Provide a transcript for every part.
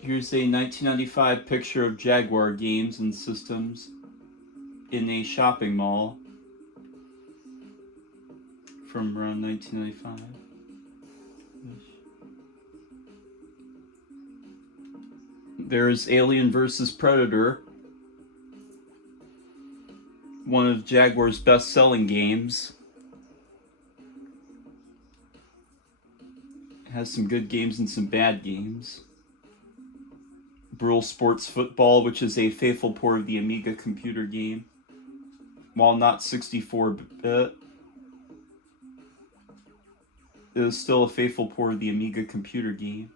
Here's a 1995 picture of Jaguar games and systems in a shopping mall from around 1995. There's Alien vs. Predator, one of Jaguar's best-selling games. It has some good games and some bad games. Brawl Sports Football, which is a faithful port of the Amiga computer game. While not 64-bit, it is still a faithful port of the Amiga computer game.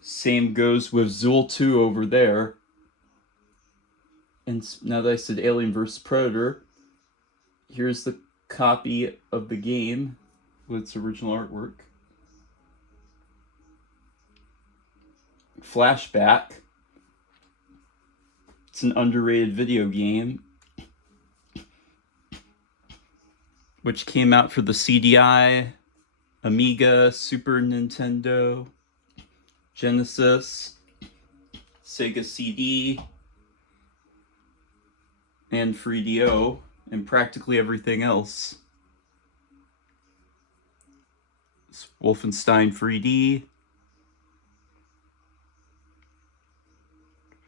Same goes with Zool 2 over there. And now that I said Alien vs. Predator, here's the copy of the game with its original artwork. Flashback. It's an underrated video game which came out for the CDI, Amiga, Super Nintendo, Genesis, Sega CD, and 3DO, and practically everything else. It's Wolfenstein 3D,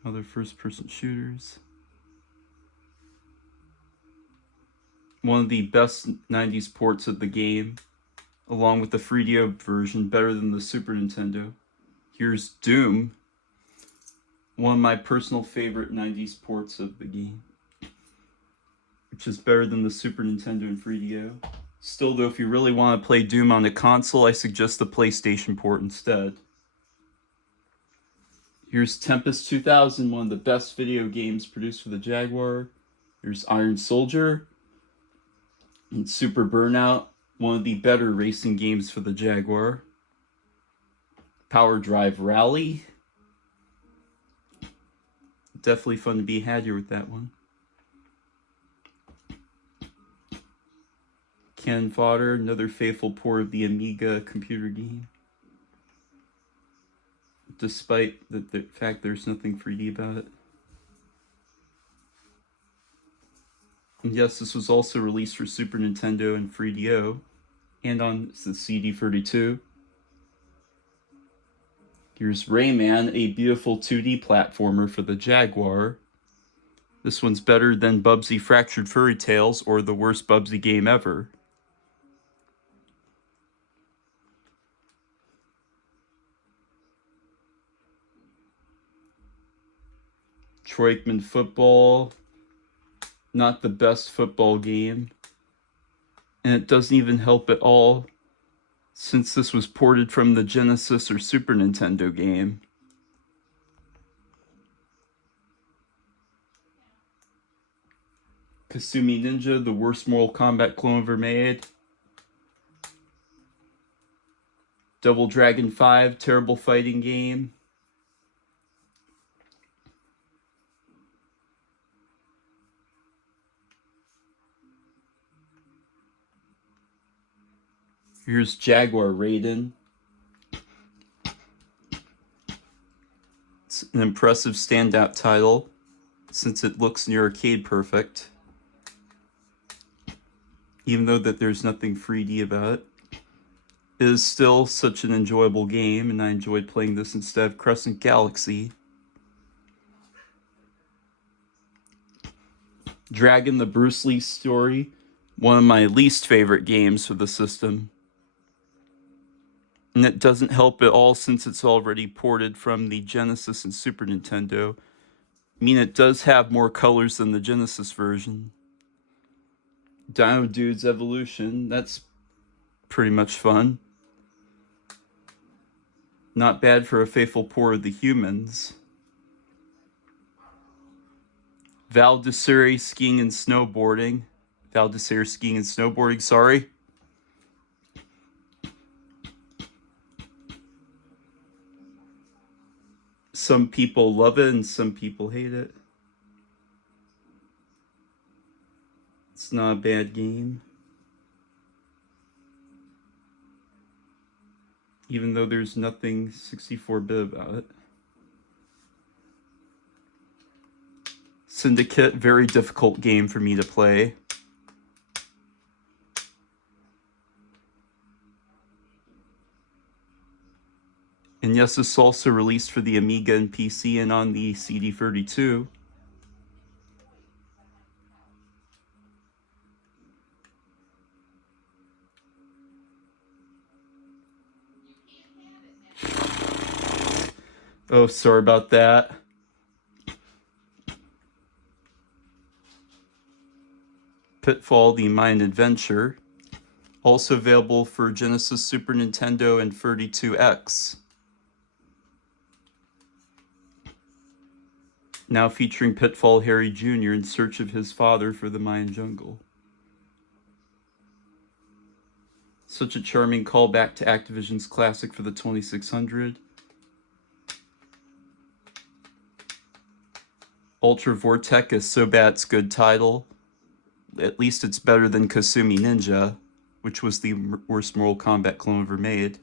other first-person shooters. One of the best 90s ports of the game, along with the 3DO version, better than the Super Nintendo. Here's Doom, one of my personal favorite 90s ports of the game, which is better than the Super Nintendo and 3DO. Still though, if you really want to play Doom on a console, I suggest the PlayStation port instead. Here's Tempest 2000, one of the best video games produced for the Jaguar. Here's Iron Soldier and Super Burnout, one of the better racing games for the Jaguar. Power Drive Rally. Definitely fun to be had here with that one. Fodder, another faithful port of the Amiga computer game. Despite the fact there's nothing 3D about it. And yes, this was also released for Super Nintendo and 3DO, and on the CD32. Here's Rayman, a beautiful 2D platformer for the Jaguar. This one's better than Bubsy Fractured Furry Tales or the worst Bubsy game ever. Troikman Football, not the best football game, and it doesn't even help at all since this was ported from the Genesis or Super Nintendo game. Kasumi Ninja, the worst Mortal Kombat clone ever made. Double Dragon 5, terrible fighting game. Here's Jaguar Raiden. It's an impressive standout title since it looks near arcade perfect. Even though that there's nothing 3D about it. It is still such an enjoyable game, and I enjoyed playing this instead of Crescent Galaxy. Dragon the Bruce Lee Story, one of my least favorite games for the system. And it doesn't help at all since it's already ported from the Genesis and Super Nintendo. I mean, it does have more colors than the Genesis version. Dino Dudes Evolution, that's pretty much fun. Not bad for a faithful port of the Humans. Val d'Isere Skiing and Snowboarding. Val d'Isere Skiing and Snowboarding, sorry. Some people love it and some people hate it. It's not a bad game. Even though there's nothing 64-bit about it. Syndicate, very difficult game for me to play. And yes, it's also released for the Amiga and PC and on the CD32. Oh, sorry about that. Pitfall, the Mayan Adventure. Also available for Genesis, Super Nintendo, and 32X. Now featuring Pitfall Harry Jr. in search of his father for the Mayan jungle. Such a charming callback to Activision's classic for the 2600. Ultra Vortek is so bad it's good title. At least it's better than Kasumi Ninja, which was the worst Mortal Kombat clone ever made.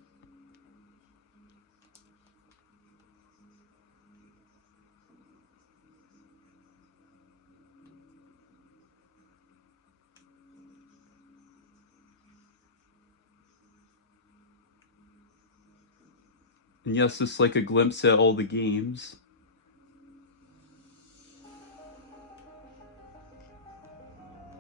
And yes, it's like a glimpse at all the games.